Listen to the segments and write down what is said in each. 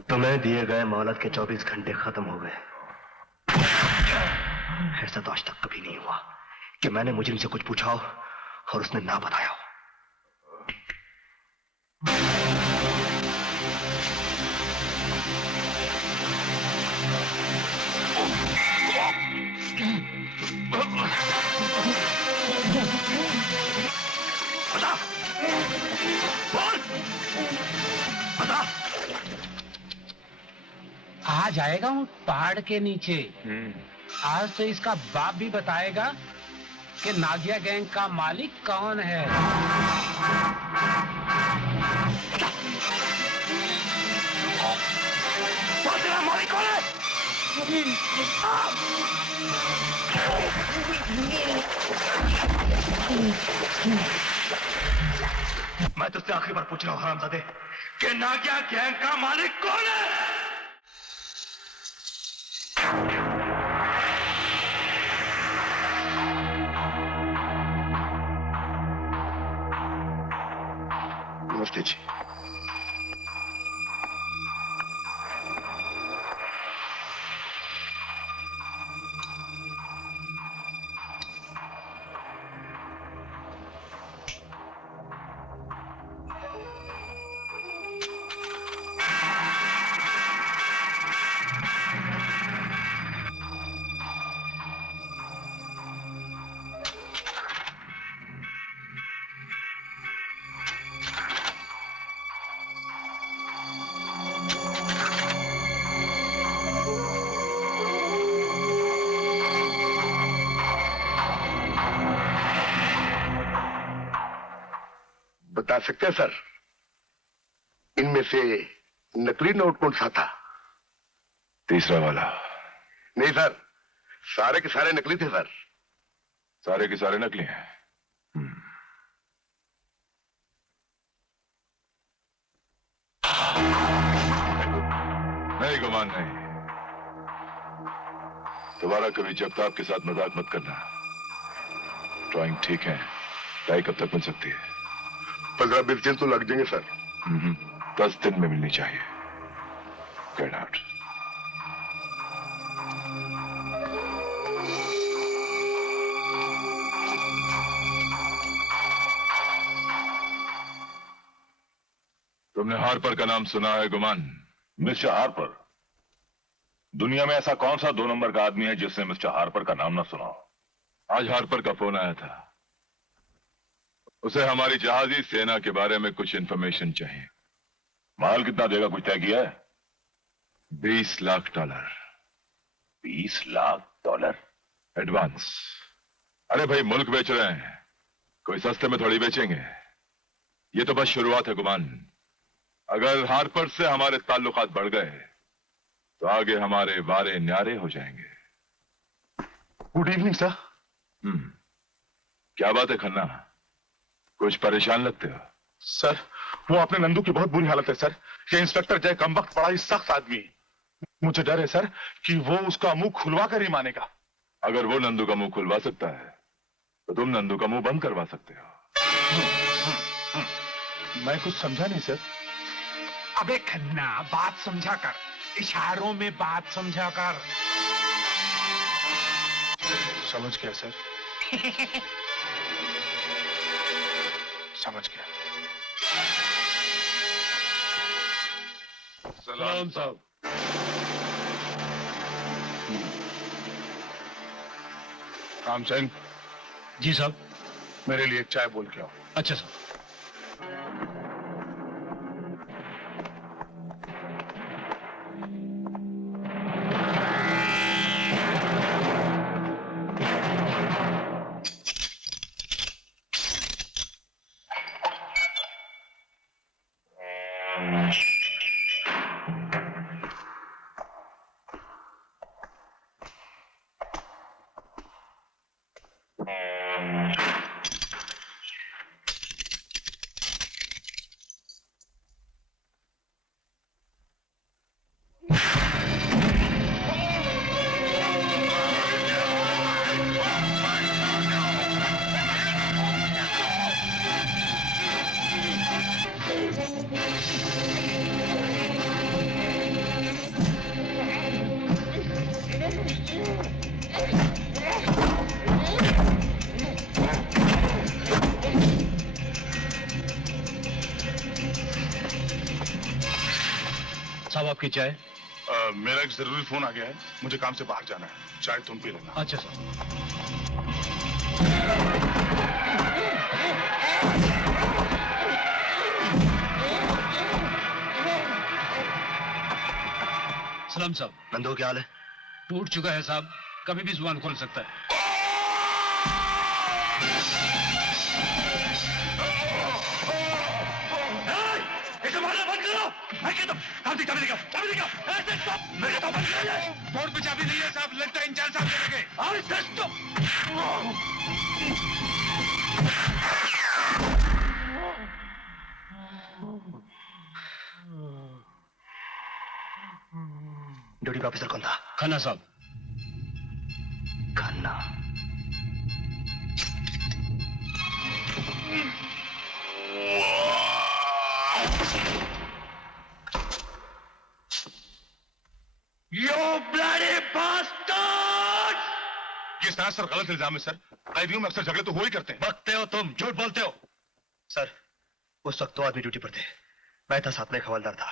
तुम्हें दिए गए मोहलत के 24 घंटे खत्म हो गए। ऐसा तो आज तक कभी नहीं हुआ कि मैंने मुजरिम से कुछ पूछा हो और उसने ना बताया हो। बता, बोल, बता। आ जाएगा हूँ पहाड़ के नीचे। आज तो इसका बाप भी बताएगा कि नागिया गैंग का मालिक कौन है। तेरा मालिक कौन है? मैं तुझसे आखिरी बार पूछ रहा हूँ हरामजादे कि नागिया गैंग का मालिक कौन है? नमस्ते जी। बता सकते हैं सर, इनमें से नकली नोट कौन सा था? तीसरा वाला। नहीं सर, सारे के सारे नकली थे सर। सारे के सारे नकली हैं। नहीं गुमान नहीं। दोबारा कभी जगताप के साथ मजाक मत करना। ड्राइंग ठीक है, टाई कब तक मिल सकती है? 15-20 दिन तो लग जाएंगे सर। 10 दिन में मिलनी चाहिए। Get out. तुमने हार्पर का नाम सुना है गुमान? Mister Harper? दुनिया में ऐसा कौन सा 2 नंबर का आदमी है जिसने मिस्टर हार्पर का नाम ना सुना हो? आज हार्पर का फोन आया था। उसे हमारी जहाजी सेना के बारे में कुछ इंफॉर्मेशन चाहिए। माल कितना देगा, कुछ तय किया है? $20 लाख। $20 लाख एडवांस। अरे भाई, मुल्क बेच रहे हैं, कोई सस्ते में थोड़ी बेचेंगे। ये तो बस शुरुआत है गुमान। अगर हार्पर से हमारे ताल्लुकात बढ़ गए तो आगे हमारे वारे न्यारे हो जाएंगे। Good evening sir. क्या बात है खन्ना, कुछ परेशान लगते हो? सर, वो अपने नंदू की बहुत बुरी हालत है सर। ये इंस्पेक्टर जय कमबख्त बड़ा ही सख्त आदमी है। मुझे डर है सर कि वो उसका मुंह खुलवा कर ही मानेगा। अगर वो नंदू का मुंह खुलवा सकता है तो तुम नंदू का मुंह बंद करवा सकते हो। मैं कुछ समझा नहीं सर। अबे खन्ना, बात समझा कर, इशारों में बात समझा कर। समझ गया सर। समझ गया। सलाम साहब। रामचंद। जी साहब। मेरे लिए एक चाय बोल के आओ। अच्छा साहब। साहब आपकी चाय। मेरा एक जरूरी फोन आ गया है, मुझे काम से बाहर जाना है, चाय तुम पी लेना। अच्छा साहब। सलाम साहब। नंदू क्या हाल है? टूट चुका है साहब, कभी भी जुबान खोल सकता है। बोर्ड पे चाबी नहीं है साहब, लगता है इंचार्ज साहब ले लगे। ड्यूटी का ऑफिसर कौन था? खन्ना साहब। खन्ना। ये सरासर गलत इल्जाम है सर। कैदियों में अक्सर झगड़े तो हो ही करते हैं। बकते हो तुम, झूठ बोलते हो। सर, उस वक्त 2 आदमी ड्यूटी पर थे, मैं था, साथ में एक हवलदार था।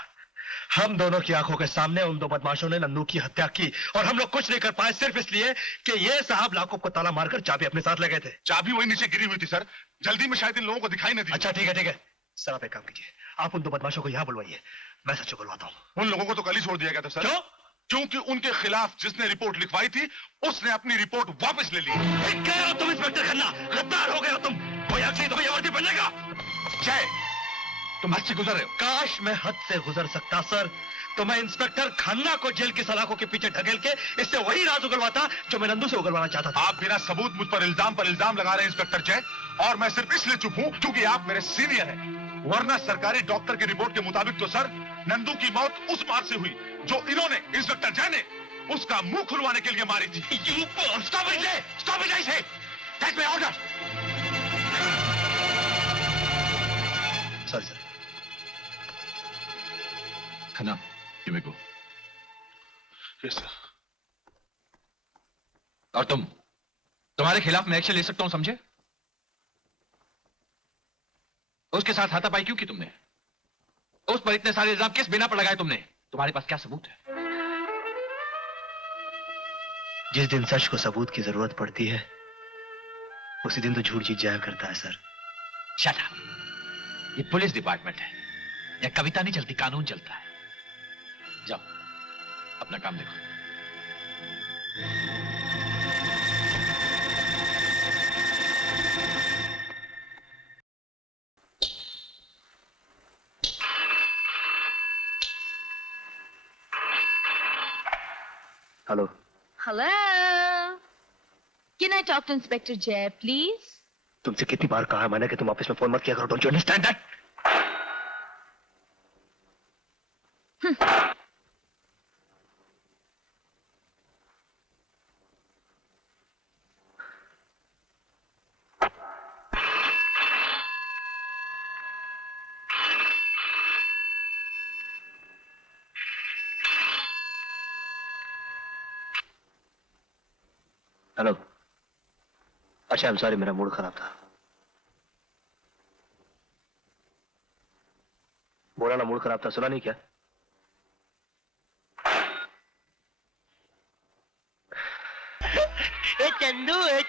हम दोनों की आंखों के सामने उन 2 बदमाशों ने नंदू की हत्या की और हम लोग कुछ नहीं कर पाए, सिर्फ इसलिए कि ये साहब लाखों को ताला मारकर चाबी अपने साथ ले गए थे। चाबी वही नीचे गिरी हुई थी सर, जल्दी में शायद इन लोगों को दिखाई न दी। अच्छा ठीक है ठीक है, सर आप एक काम कीजिए, आप उन 2 बदमाशों को यहाँ बुलवाइए, मैं सच बुलवाता हूँ। उन लोगों को तो कल ही छोड़ दिया गया था सर। क्यों? क्योंकि उनके खिलाफ जिसने रिपोर्ट लिखवाई थी उसने अपनी रिपोर्ट वापस ले ली। कह रहे हो तुम इंस्पेक्टर खन्ना, गद्दार हो गए हो तुम। कोई अक्सर तुम्हें वर्दी बनेगा। जय, तुम हद से गुजर रहे हो। काश मैं हद से गुजर सकता सर, तो मैं इंस्पेक्टर खन्ना को जेल की सलाखों के पीछे ढकेल के इससे वही राज उगलवाता जो मैं नंदू से उगलवाना चाहता था। आप बिना सबूत मुझ पर इल्जाम लगा रहे हैं इंस्पेक्टर जय, और मैं सिर्फ इसलिए चुप हूं क्योंकि आप मेरे सीनियर हैं। वरना सरकारी डॉक्टर की रिपोर्ट के मुताबिक तो सर नंदू की मौत उस मार से हुई जो इन्होंने, इंस्पेक्टर जय ने, उसका मुंह खुलवाने के लिए मारी थी। Stop it, Jay! Stop it, I say! Take my order! Sorry, sir. Khanna, you may go. Yes, sir. और तुम्हारे खिलाफ मैं एक्शन ले सकता हूं, समझे? उसके साथ हाथापाई क्यों की तुमने? उस पर इतने सारे इल्जाम किस बिना पर लगाए तुमने? तुम्हारे पास क्या सबूत है? जिस दिन सच को सबूत की जरूरत पड़ती है उसी दिन तो झूठ जीत जाया करता है सर। Shut up. ये पुलिस डिपार्टमेंट है, या कविता नहीं चलती, कानून चलता है। जाओ अपना काम देखो। Hello. Hello. Can I talk to Inspector Jay, please? तुमसे कितनी बार कहा है मैंने कि तुम ऑफिस में फोन मत किया करो, don't you understand that? Hello. अच्छा, आई एम सॉरी, मेरा मूड खराब था। बोला ना मूड खराब था, सुना नहीं क्या? ए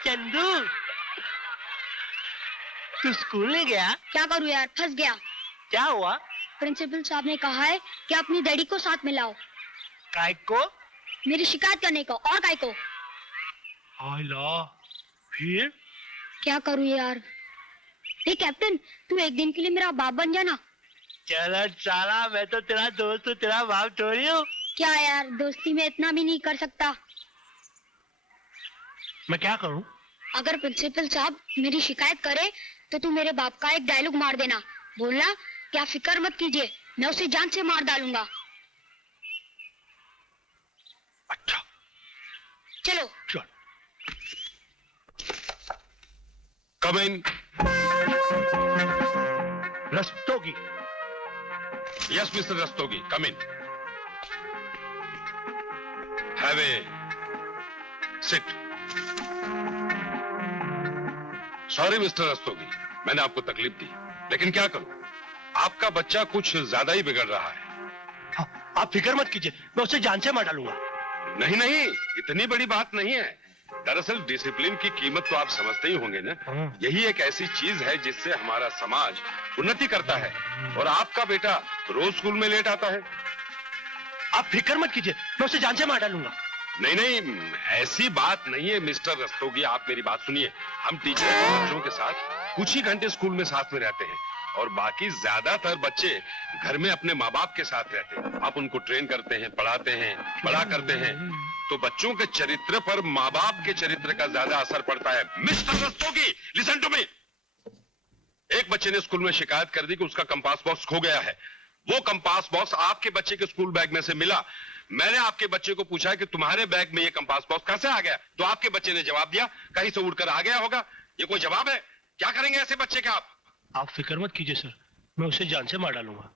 चंदू, तू स्कूल नहीं गया? क्या करूँ यार, फंस गया। क्या हुआ? प्रिंसिपल साहब ने कहा है कि अपनी डैडी को साथ में लाओ। काय को? मेरी शिकायत करने को। और काय को? फिर क्या करूँ यार। हे कैप्टन, तू एक दिन के लिए मेरा बाप बन जाना। चलो साला, मैं तो तेरा दोस्त हूँ, तेरा बाप थोड़ी हूँ। क्या यार, दोस्ती में इतना भी नहीं कर सकता। मैं क्या करूँ? अगर प्रिंसिपल साहब मेरी शिकायत करे तो तू मेरे बाप का एक डायलॉग मार देना। बोलना, क्या फिक्र मत कीजिए, मैं उसे जान से मार डालूंगा। अच्छा चलो। चल। Come in. Rastogi. Yes, Mr. Rastogi. Come in. Have a sit. Sorry, Mr. Rastogi. मैंने आपको तकलीफ दी, लेकिन क्या करूं? आपका बच्चा कुछ ज्यादा ही बिगड़ रहा है। आप फिक्र मत कीजिए, मैं उसे जान से मार डालूंगा। नहीं नहीं, इतनी बड़ी बात नहीं है। दरअसल डिसिप्लिन की कीमत तो आप समझते ही होंगे ना। यही एक ऐसी चीज है जिससे हमारा समाज उन्नति करता है। और आपका बेटा रोज स्कूल में लेट आता है। आप फिक्र मत कीजिए, मैं उसे जान से मार डालूंगा। नहीं नहीं, ऐसी बात नहीं है मिस्टर रस्तोगी, आप मेरी बात सुनिए। हम टीचर अपने बच्चों के साथ कुछ ही घंटे स्कूल में साथ में रहते हैं और बाकी ज्यादातर बच्चे घर में अपने माँ बाप के साथ रहते हैं। आप उनको ट्रेन करते हैं, पढ़ाते हैं, बड़ा करते हैं, तो बच्चों के चरित्र पर माँ बाप के चरित्र का ज्यादा असर पड़ता है। Mister Rastogi, listen to me. एक बच्चे ने स्कूल में शिकायत कर दी कि उसका कंपास बॉक्स खो गया है। वो कंपास बॉक्स आपके बच्चे के स्कूल बैग में से मिला। मैंने आपके बच्चे को पूछा कि तुम्हारे बैग में ये कंपास बॉक्स कैसे आ गया, तो आपके बच्चे ने जवाब दिया कहीं से उड़कर आ गया होगा। ये कोई जवाब है? क्या करेंगे ऐसे बच्चे के आप? आप फिक्र मत कीजिए सर, मैं उसे जान से मार डालूंगा।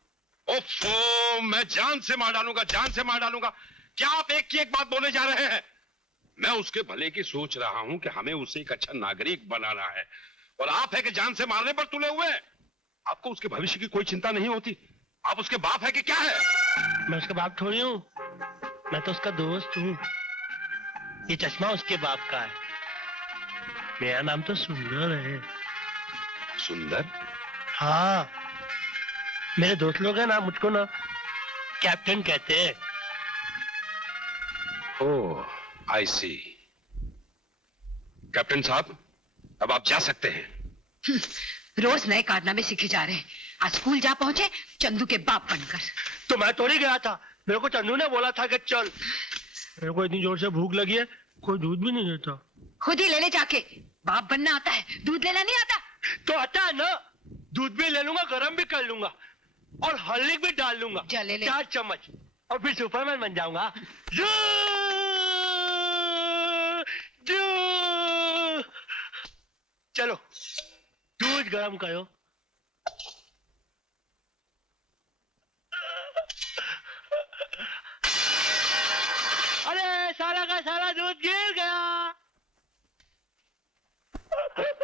ओफो, मैं जान से मार डालूंगा, जान से मार डालूंगा। क्या आप एक की एक बात बोले जा रहे हैं? मैं उसके भले की सोच रहा हूं कि हमें उसे एक अच्छा नागरिक बनाना है, और आप है कि जान से मारने पर तुले हुए हैं। आपको उसके भविष्य की कोई चिंता नहीं होती। आप उसके बाप है कि क्या है? मैं उसका बाप थोड़ी हूँ, मैं तो उसका दोस्त हूँ। ये चश्मा उसके बाप का है। मेरा नाम तो सुंदर है। सुंदर? हाँ, मेरे दोस्त लोग हैं ना, मुझको ना कैप्टन कहते हैं। ओह, आई सी। कैप्टन साहब, अब आप जा सकते हैं। रोज नए कारनामे सीखे जा रहे हैं। आज स्कूल जा पहुंचे चंदू के बाप बनकर। तो मैं थोड़ी गया था, मेरे को चंदू ने बोला था कि चल। मेरे को इतनी जोर से भूख लगी है, कोई दूध भी नहीं देता। खुद ही ले ले जाके। बाप बनना आता है, दूध लेना नहीं आता। तो आता है ना, दूध भी ले लूंगा, गरम भी कर लूंगा और हॉर्लिक्स भी डाल लूंगा, 4 चम्मच, और फिर सुपरमैन बन जाऊंगा। चलो दूध गरम करो। अरे सारा का सारा दूध गिर गया।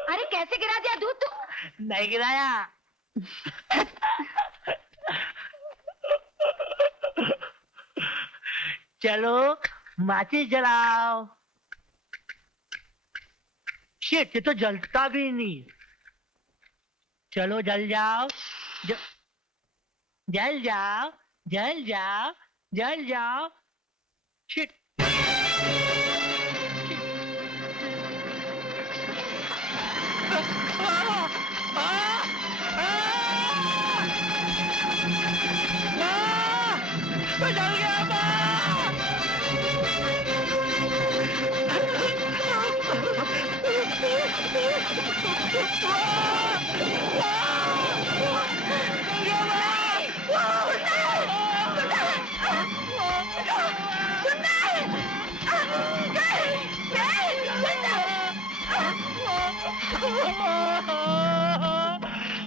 अरे कैसे गिरा दिया दूध? तो नहीं गिराया। चलो माचिस जलाओ। शिट, ये तो जलता भी नहीं। चलो जल जाओ, जल जाओ, जल जाओ, जल जाओ। शिट, मैं जल गया।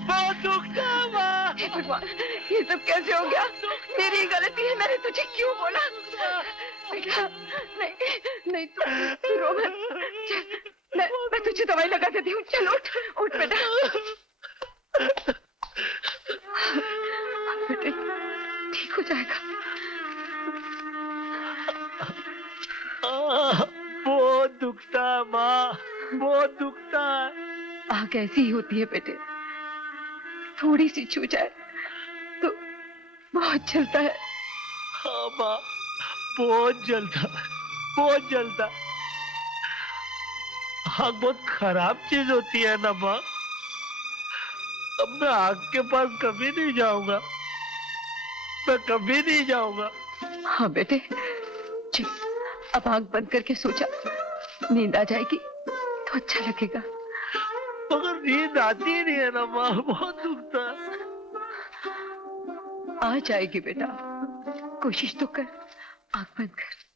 बहुत दुखता है। भगवान, ये सब कैसे हो गया? मेरी गलती है, मैंने तुझे क्यों बोला? बेटा, नहीं नहीं, तू रो मत। मैं तुझे दवाई लगा देती हूँ। चल उठ, उठ बेटा। बेटे ठीक हो जाएगा। बहुत दुखता है माँ, बहुत दुखता है। आग ऐसी ही होती है बेटे, थोड़ी सी छू जाए तो बहुत जलता है। हाँ माँ, बहुत जलता, बहुत जलता। आग बहुत खराब चीज होती है ना माँ। अब मैं आग के पास कभी नहीं जाऊंगा, मैं कभी नहीं जाऊंगा। हाँ बेटे, चल अब आग बंद करके सो जा। नींद आ जाएगी तो अच्छा लगेगा। मगर नींद आती नहीं है ना माँ, बहुत दुखता। आ जाएगी बेटा, कोशिश तो कर। आग बंद कर।